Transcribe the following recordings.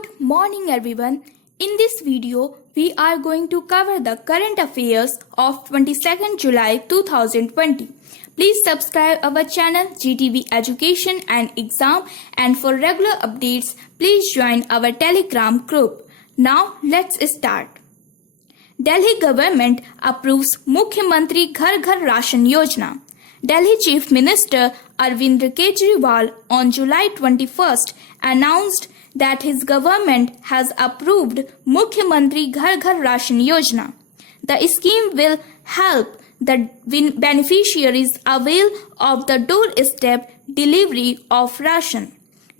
Good morning everyone. In this video, we are going to cover the current affairs of 22nd July 2020. Please subscribe our channel GTV Education and Exam, and for regular updates, please join our Telegram group. Now let's start. Delhi government approves Mukhyamantri Ghar Ghar Ration Yojana. Delhi Chief Minister Arvind Kejriwal on July 21st announced that his government has approved Mukhyamantri Ghar Ghar Ration Yojana. The scheme will help the beneficiaries avail of the doorstep delivery of ration.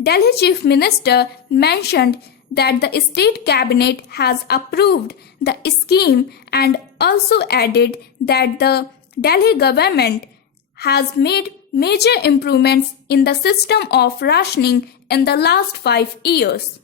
Delhi Chief Minister mentioned that the state cabinet has approved the scheme and also added that the Delhi government has made major improvements in the system of rationing in the last 5 years.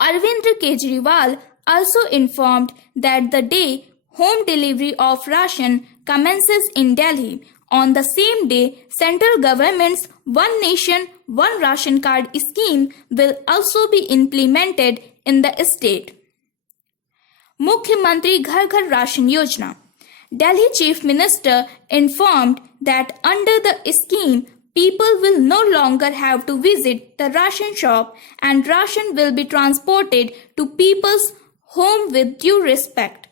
Arvind Kejriwal also informed that the day home delivery of ration commences in Delhi, on the same day, central government's One Nation, One Ration Card scheme will also be implemented in the state. Mukhyamantri Ghar Ghar Ration Yojana. Delhi Chief Minister informed that under the scheme, people will no longer have to visit the ration shop and ration will be transported to people's home with due respect.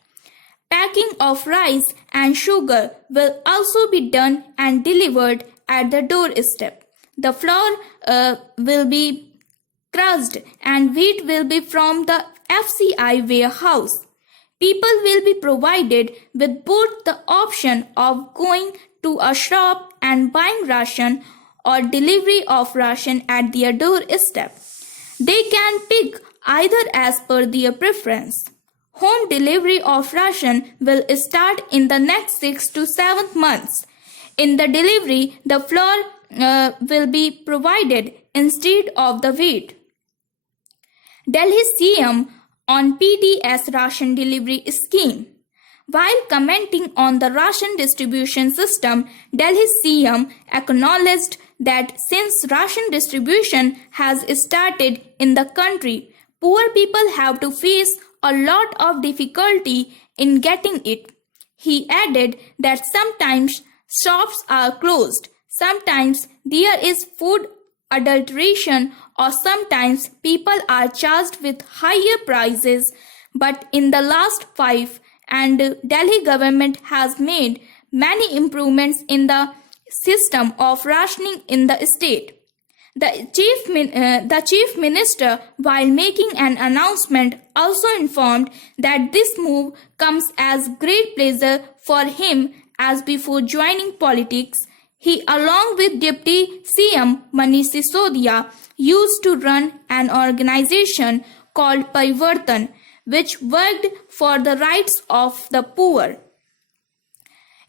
Packing of rice and sugar will also be done and delivered at the doorstep. The flour will be crushed and wheat will be from the FCI warehouse. People will be provided with both the option of going to a shop and buying ration or delivery of ration at their doorstep. They can pick either as per their preference. Home delivery of ration will start in the next 6 to 7 months. In the delivery, the flour will be provided instead of the wheat. Delhi CM on PDS ration delivery scheme. While commenting on the ration distribution system, Delhi CM acknowledged that since ration distribution has started in the country, poor people have to face a lot of difficulty in getting it. He added that sometimes shops are closed, sometimes there is food adulteration, or sometimes people are charged with higher prices, but in the last 5 and Delhi government has made many improvements in the system of rationing in the state. The chief minister, while making an announcement, also informed that this move comes as great pleasure for him, as before joining politics, he, along with Deputy CM Manish Sisodia, used to run an organization called Parivartan, which worked for the rights of the poor.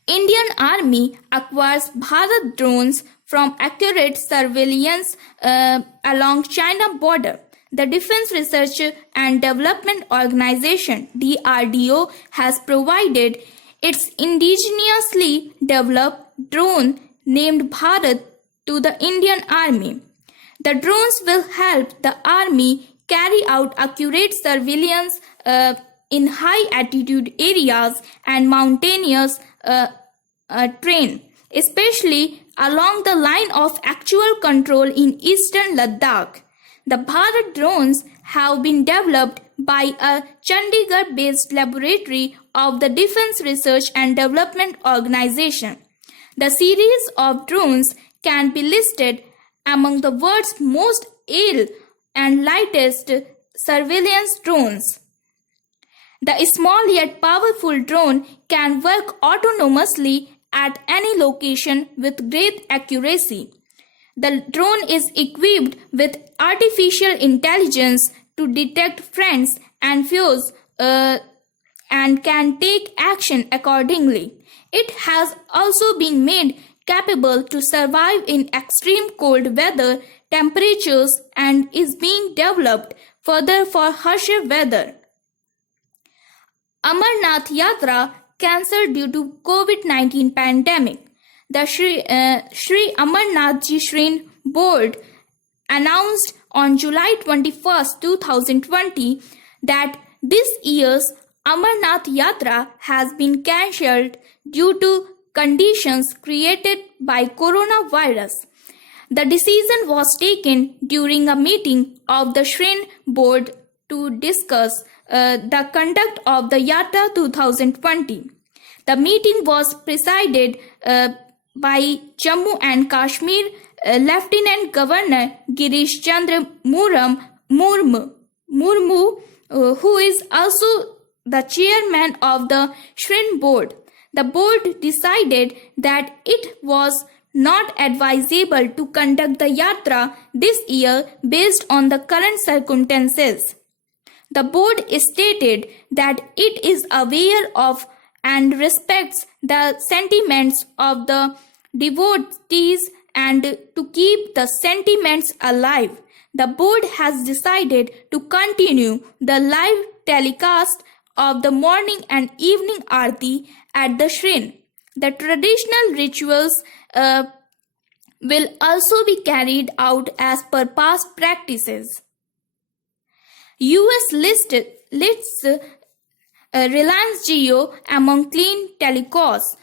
Indian Army acquires Bharat drones from accurate surveillance along China border. The Defense Research and Development Organization (DRDO) has provided its indigenously developed drone named Bharat to the Indian Army. The drones will help the Army carry out accurate surveillance in high altitude areas and mountainous terrain, especially along the line of actual control in eastern Ladakh. The Bharat drones have been developed by a Chandigarh-based laboratory of the Defense Research and Development Organization. The series of drones can be listed among the world's most agile and lightest surveillance drones. The small yet powerful drone can work autonomously at any location with great accuracy. The drone is equipped with artificial intelligence to detect friends and foes and can take action accordingly. It has also been made capable to survive in extreme cold weather temperatures and is being developed further for harsher weather. Amarnath Yatra cancelled due to COVID-19 pandemic. The Shri Amarnath Ji Shrine Board announced on July 21st, 2020 that this year's Amarnath Yatra has been cancelled due to conditions created by coronavirus. The decision was taken during a meeting of the Shrine board to discuss the conduct of the Yatra 2020. The meeting was presided by Jammu and Kashmir Lieutenant Governor Girish Chandra Murmu, who is also the chairman of the Shrine board. The board decided that it was not advisable to conduct the yatra this year based on the current circumstances. The board stated that it is aware of and respects the sentiments of the devotees and to keep the sentiments alive. The board has decided to continue the live telecast of the morning and evening aarti at the shrine. The traditional rituals will also be carried out as per past practices. US lists Reliance Jio among clean telecoms.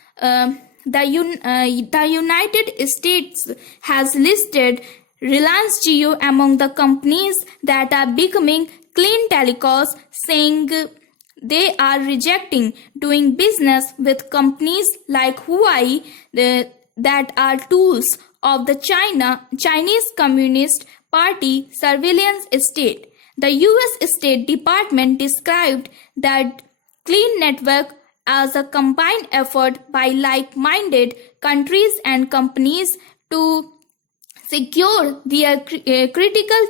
The United States has listed Reliance Jio among the companies that are becoming clean telecoms, saying they are rejecting doing business with companies like Huawei that are tools of the Chinese Communist Party surveillance state. The US State Department described that clean network as a combined effort by like-minded countries and companies to secure their critical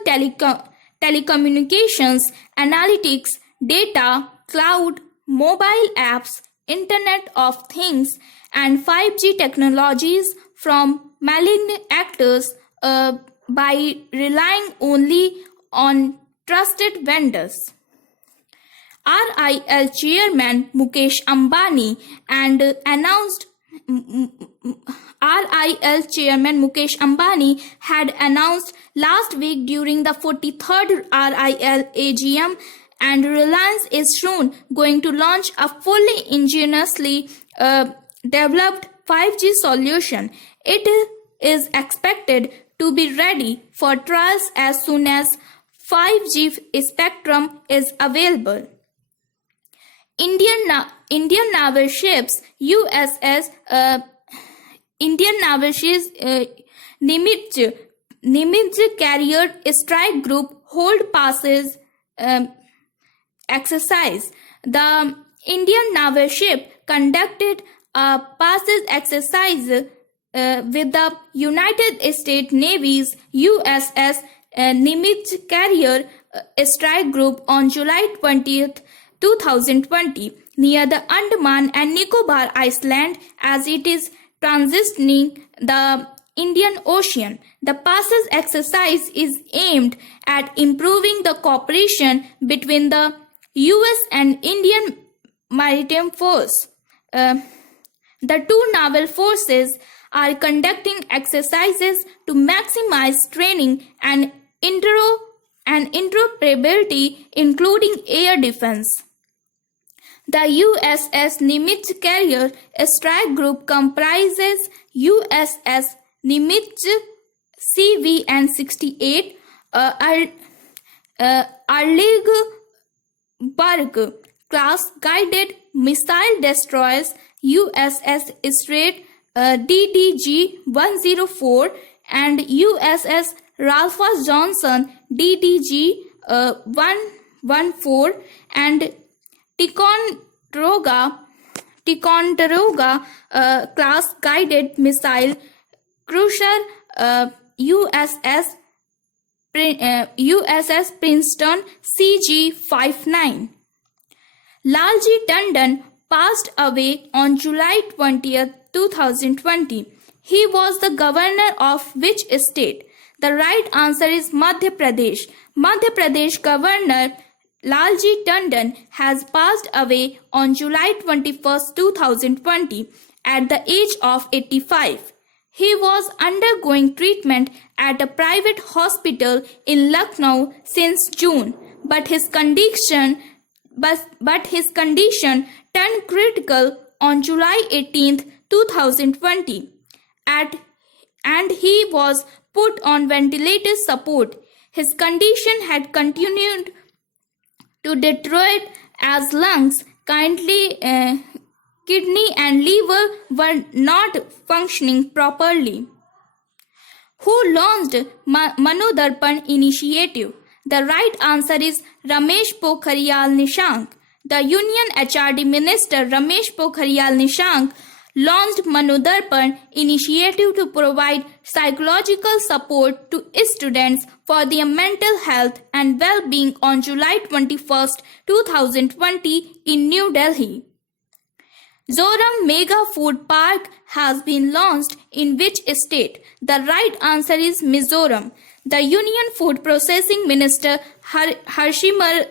telecommunications, analytics, data, cloud, mobile apps, Internet of Things, and 5G technologies from malign actors by relying only on trusted vendors. RIL chairman Mukesh Ambani had announced last week during the 43rd RIL AGM, and Reliance is soon going to launch a fully ingeniously developed 5G solution. It is expected to be ready for trials as soon as 5G spectrum is available. Indian naval ships Nimitz Carrier Strike Group hold passes exercise. The Indian naval ship conducted a passes exercise with the United States Navy's USS Nimitz Carrier Strike Group on July 20th, 2020 near the Andaman and Nicobar Island as it is transitioning the Indian Ocean. The passes exercise is aimed at improving the cooperation between the US and Indian Maritime Force. The two naval forces are conducting exercises to maximize training and interoperability, including air defense. The USS Nimitz Carrier Strike Group comprises USS Nimitz CV and 68 Arleigh class guided missile destroyers USS Strait DDG-104 and USS Ralph Johnson DDG-114 and Ticonderoga class guided missile cruiser USS Princeton CG-59. Lalji Tandon passed away on July 20th, 2020. He was the governor of which state? The right answer is Madhya Pradesh. Madhya Pradesh Governor Lalji Tandon has passed away on July 21st, 2020 at the age of 85. He was undergoing treatment at a private hospital in Lucknow since June, but his condition turned critical on July 18, 2020, and he was put on ventilator support. His condition had continued to deteriorate as lungs, kidney and liver were not functioning properly. Who launched Mano Darpan initiative? The right answer is Ramesh Pokhriyal Nishank. The Union HRD Minister Ramesh Pokhriyal Nishank launched Mano Darpan initiative to provide psychological support to students for their mental health and well-being on July 21, 2020 in New Delhi. Zoram Mega Food Park has been launched in which state? The right answer is Mizoram. The Union Food Processing Minister Harsimarth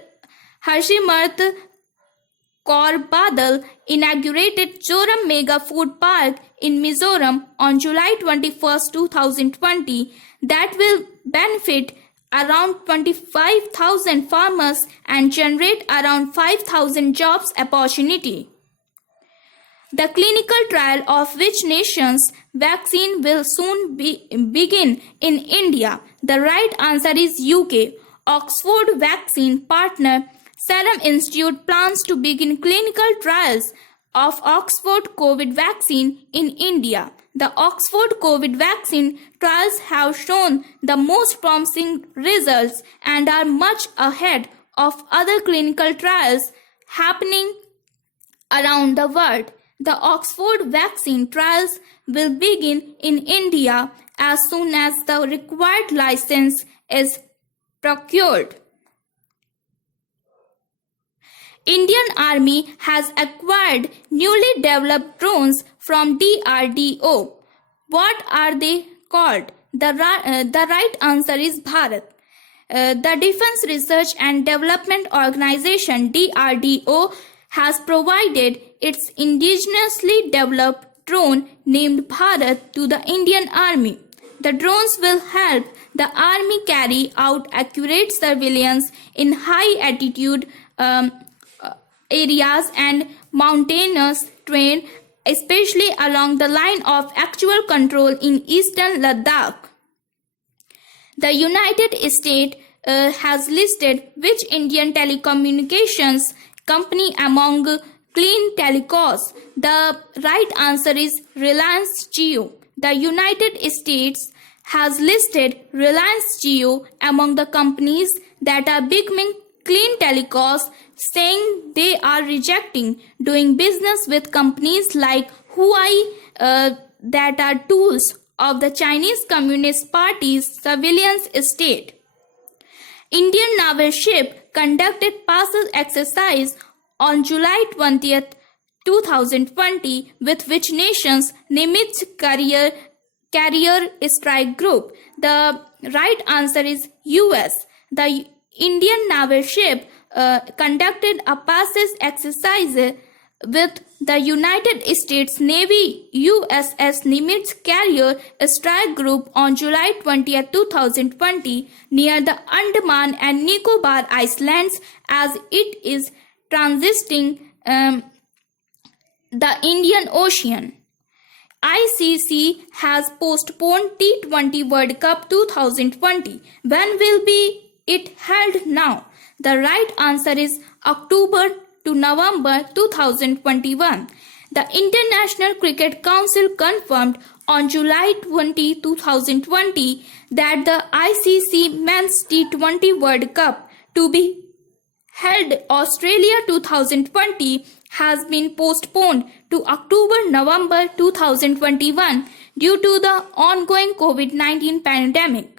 Kaur Badal inaugurated Zoram Mega Food Park in Mizoram on July 21, 2020 that will benefit around 25,000 farmers and generate around 5,000 jobs opportunity. The clinical trial of which nation's vaccine will soon begin in India? The right answer is UK. Oxford vaccine partner Serum Institute plans to begin clinical trials of Oxford COVID vaccine in India. The Oxford COVID vaccine trials have shown the most promising results and are much ahead of other clinical trials happening around the world. The Oxford vaccine trials will begin in India as soon as the required license is procured. Indian Army has acquired newly developed drones from DRDO. What are they called? The right answer is Bharat. The Defense Research and Development Organization DRDO has provided its indigenously developed drone named Bharat to the Indian Army. The drones will help the Army carry out accurate surveillance in high altitude areas and mountainous terrain, especially along the line of actual control in eastern Ladakh. The United States has listed which Indian telecommunications company among clean telecoms. The right answer is Reliance Jio. The United States has listed Reliance Jio among the companies that are becoming clean telecoms, saying they are rejecting doing business with companies like Huawei that are tools of the Chinese Communist Party's surveillance state. Indian naval ship conducted passive exercise on July 20th, 2020 with which nation's Nimitz carrier strike group. The right answer is US. The Indian naval ship conducted a passive exercise with the United States Navy USS Nimitz carrier strike group on July 20, 2020 near the Andaman and Nicobar Islands as it is transiting the Indian Ocean. ICC has postponed T20 World Cup 2020. When will be it held now? The right answer is October to November 2021. The International Cricket Council confirmed on July 20, 2020 that the ICC Men's T20 World Cup to be held Australia 2020 has been postponed to October-November 2021 due to the ongoing COVID-19 pandemic.